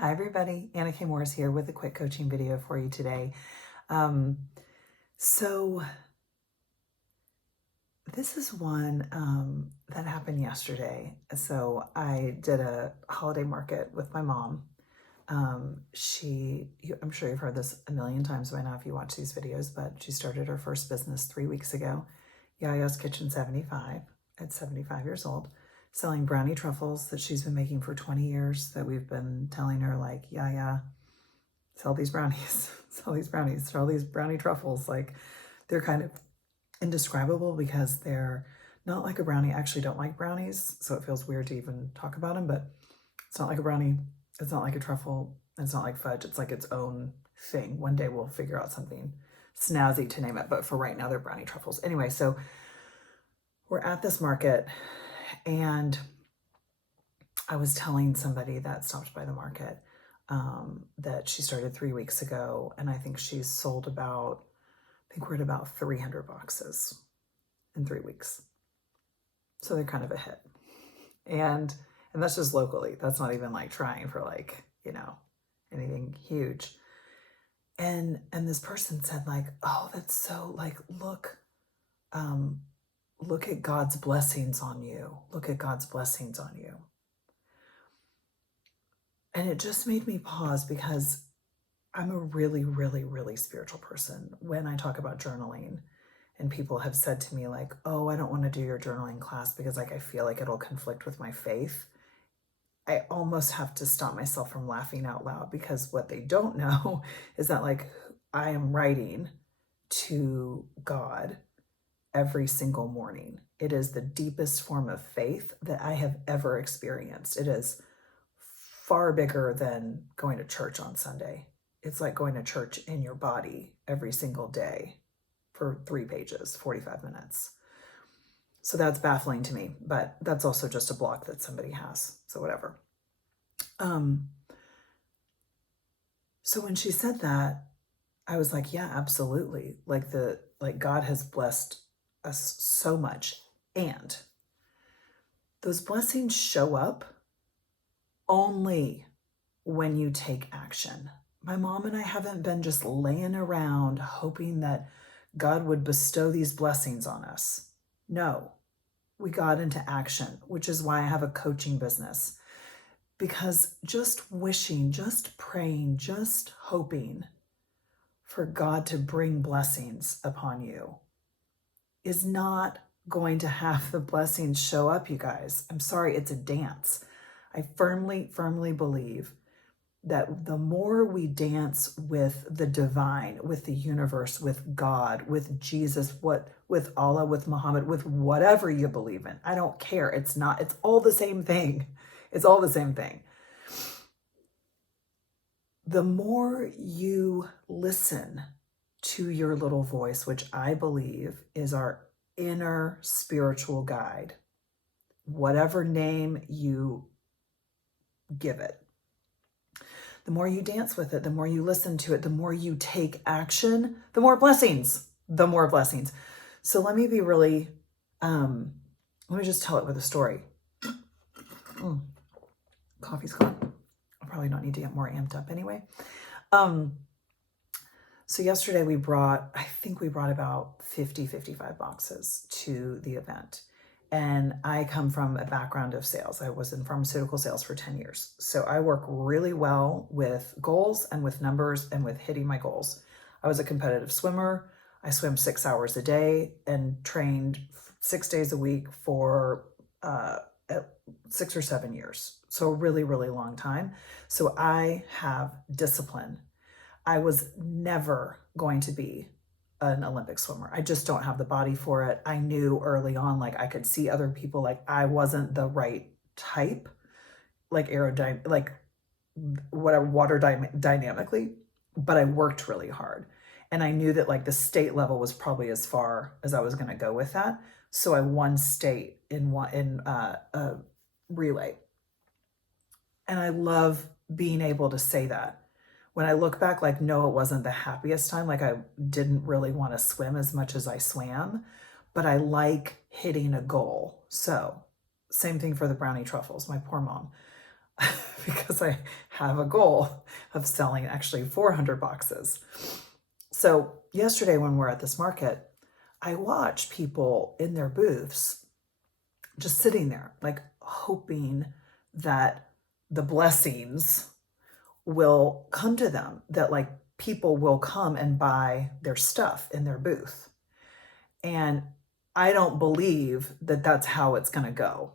Hi everybody, Anna K. Morris here with a quick coaching video for you today. So this is one that happened yesterday. So I did a holiday market with my mom. I'm sure you've heard this a million times by now if you watch these videos, but she started her first business 3 weeks ago, Yaya's Kitchen 75, at 75 years old, selling brownie truffles that she's been making for 20 years, that we've been telling her, like, Yaya, sell these brownies, sell these brownies, sell these brownie truffles. Like, they're kind of indescribable because they're not like a brownie. I actually don't like brownies, so it feels weird to even talk about them, but it's not like a brownie. It's not like a truffle. It's not like fudge. It's like its own thing. One day we'll figure out something snazzy to name it, but for right now, they're brownie truffles. Anyway, so we're at this market, and I was telling somebody that stopped by the market that she started 3 weeks ago, and I think she's sold about, I think we're at about 300 boxes in 3 weeks. So they're kind of a hit. And that's just locally. That's not even like trying for, like, anything huge. And this person said, like, oh, that's so, like, look at God's blessings on you. Look at God's blessings on you. And it just made me pause because I'm a really, really, really spiritual person. When I talk about journaling, and people have said to me, like, oh, I don't want to do your journaling class because, like, I feel like it'll conflict with my faith, I almost have to stop myself from laughing out loud, because what they don't know is that, like, I am writing to God every single morning. It is the deepest form of faith that I have ever experienced. It is far bigger than going to church on Sunday. It's like going to church in your body every single day for 3 pages, 45 minutes. So that's baffling to me, but that's also just a block that somebody has. So whatever. So when she said that, I was like, yeah, absolutely. Like, God has blessed us so much. And those blessings show up only when you take action. My mom and I haven't been just laying around hoping that God would bestow these blessings on us. No, we got into action, which is why I have a coaching business. Because just wishing, just praying, just hoping for God to bring blessings upon you is not going to have the blessings show up, you guys. I'm sorry, it's a dance. I firmly, firmly believe that the more we dance with the divine, with the universe, with God, with Jesus, with Allah, with Muhammad, with whatever you believe in, I don't care. It's all the same thing. It's all the same thing. The more you listen to your little voice, which I believe is our inner spiritual guide, whatever name you give it, the more you dance with it, the more you listen to it, the more you take action, the more blessings, So let me be really, let me just tell it with a story. Coffee's gone. I'll probably not need to get more amped up anyway. So yesterday I think we brought about 55 boxes to the event. And I come from a background of sales. I was in pharmaceutical sales for 10 years. So I work really well with goals and with numbers and with hitting my goals. I was a competitive swimmer. I swam 6 hours a day and trained 6 days a week for 6 or 7 years. So a really, really long time. So I have discipline. I was never going to be an Olympic swimmer. I just don't have the body for it. I knew early on, like, I could see other people, like, I wasn't the right type, like like whatever, water dynamically, but I worked really hard. And I knew that, like, the state level was probably as far as I was going to go with that. So I won state in a relay. And I love being able to say that. When I look back, like, no, it wasn't the happiest time. Like, I didn't really want to swim as much as I swam, but I like hitting a goal. So same thing for the brownie truffles, my poor mom. because I have a goal of selling actually 400 boxes. So yesterday when we're at this market, I watch people in their booths just sitting there, like hoping that the blessings will come to them, that like people will come and buy their stuff in their booth. And I don't believe that that's how it's going to go.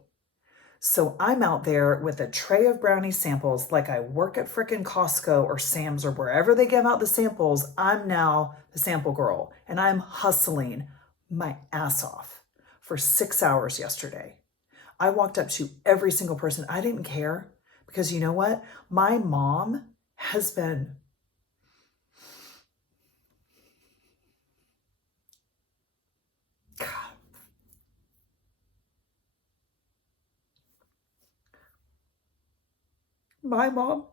So I'm out there with a tray of brownie samples, like I work at frickin' Costco or Sam's or wherever they give out the samples. I'm now the sample girl, and I'm hustling my ass off for 6 hours yesterday. I walked up to every single person. I didn't care, because you know what? My mom has been my mom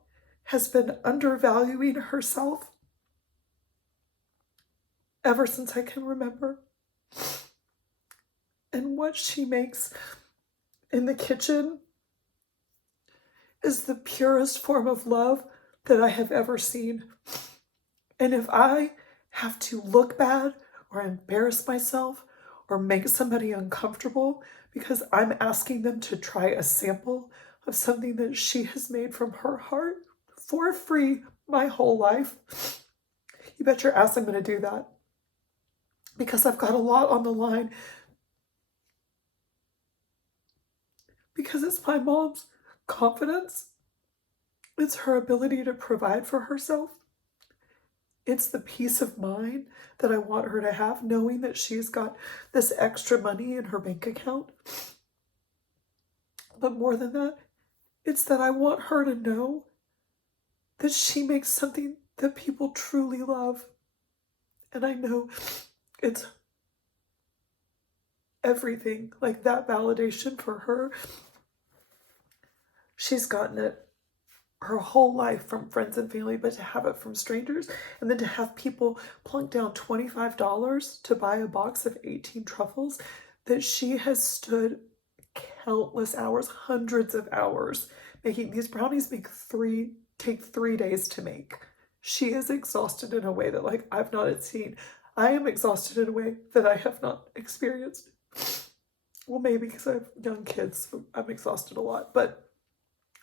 has been undervaluing herself ever since I can remember. And what she makes in the kitchen is the purest form of love that I have ever seen. And if I have to look bad or embarrass myself or make somebody uncomfortable because I'm asking them to try a sample of something that she has made from her heart for free my whole life, you bet your ass I'm going to do that, because I've got a lot on the line, because it's my mom's confidence. It's her ability to provide for herself. It's the peace of mind that I want her to have, knowing that she's got this extra money in her bank account. But more than that, it's that I want her to know that she makes something that people truly love. And I know it's everything, like that validation for her. She's gotten it her whole life from friends and family, but to have it from strangers, and then to have people plunk down $25 to buy a box of 18 truffles that she has stood countless hours, hundreds of hours making. These brownies take 3 days to make. She is exhausted in a way that like I've not seen. I am exhausted in a way that I have not experienced. Well, maybe because I have young kids, so I'm exhausted a lot, but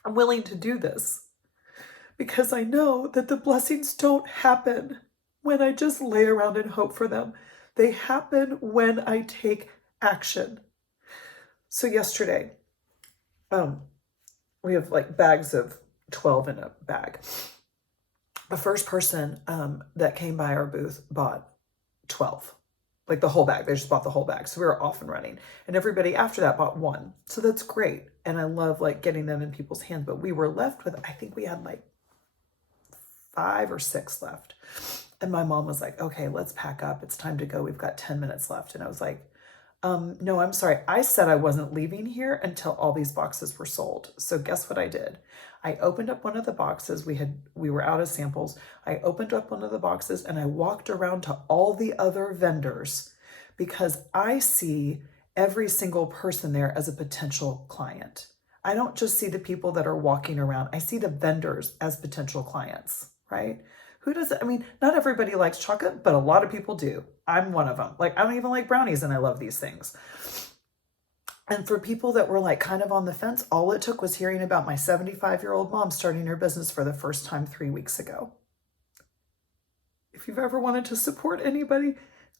I'm willing to do this because I know that the blessings don't happen when I just lay around and hope for them. They happen when I take action. So yesterday, we have like bags of 12 in a bag. The first person that came by our booth bought 12, like the whole bag. They just bought the whole bag. So we were off and running. And everybody after that bought one. So that's great. And I love like getting them in people's hands. But we were left with, I think we had like 5 or 6 left. And my mom was like, okay, let's pack up. It's time to go. We've got 10 minutes left. And I was like, no, I'm sorry. I said I wasn't leaving here until all these boxes were sold. So guess what I did? I opened up one of the boxes. We were out of samples. I opened up one of the boxes and I walked around to all the other vendors, because I see every single person there as a potential client. I don't just see the people that are walking around. I see the vendors as potential clients, right? Who does it? I mean, not everybody likes chocolate, but a lot of people do. I'm one of them. Like, I don't even like brownies and I love these things. And for people that were like kind of on the fence, all it took was hearing about my 75-year-old mom starting her business for the first time 3 weeks ago. If you've ever wanted to support anybody,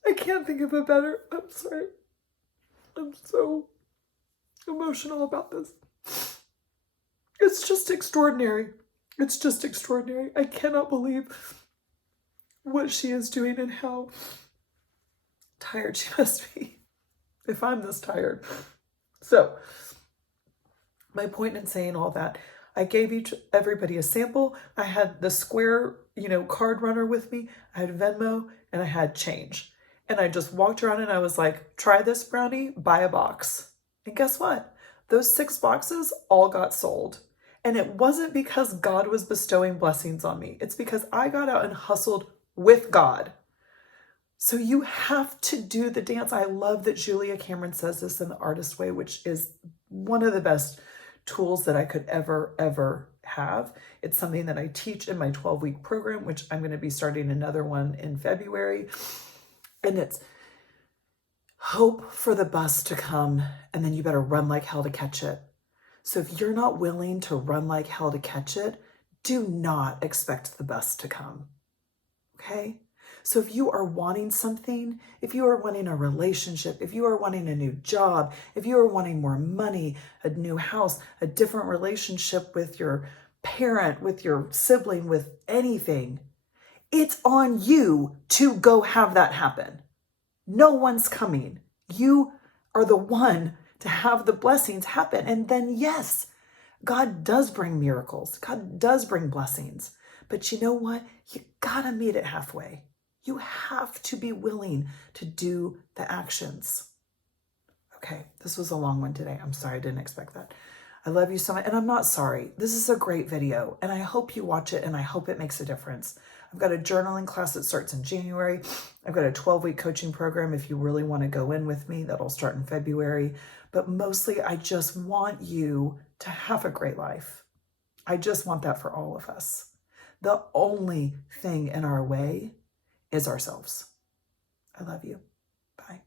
I can't think of a better. I'm sorry. I'm so emotional about this. It's just extraordinary. It's just extraordinary. I cannot believe what she is doing and how tired she must be, if I'm this tired. So, my point in saying all that, I gave everybody a sample. I had the Square, card runner with me. I had Venmo and I had change. And I just walked around and I was like, try this brownie, buy a box. And guess what? Those 6 boxes all got sold. And it wasn't because God was bestowing blessings on me. It's because I got out and hustled with God. So you have to do the dance. I love that Julia Cameron says this in The Artist Way, which is one of the best tools that I could ever have. It's something that I teach in my 12-week program, which I'm going to be starting another one in February. And it's hope for the bus to come, and then you better run like hell to catch it. So if you're not willing to run like hell to catch it, do not expect the bus to come. Okay? So if you are wanting something, if you are wanting a relationship, if you are wanting a new job, if you are wanting more money, a new house, a different relationship with your parent, with your sibling, with anything, it's on you to go have that happen. No one's coming. You are the one to have the blessings happen. And then, yes, God does bring miracles. God does bring blessings. But you know what? You gotta meet it halfway. You have to be willing to do the actions. Okay, this was a long one today. I'm sorry, I didn't expect that. I love you so much. And I'm not sorry. This is a great video. And I hope you watch it and I hope it makes a difference. I've got a journaling class that starts in January. I've got a 12-week coaching program if you really want to go in with me. That'll start in February. But mostly, I just want you to have a great life. I just want that for all of us. The only thing in our way is ourselves. I love you. Bye.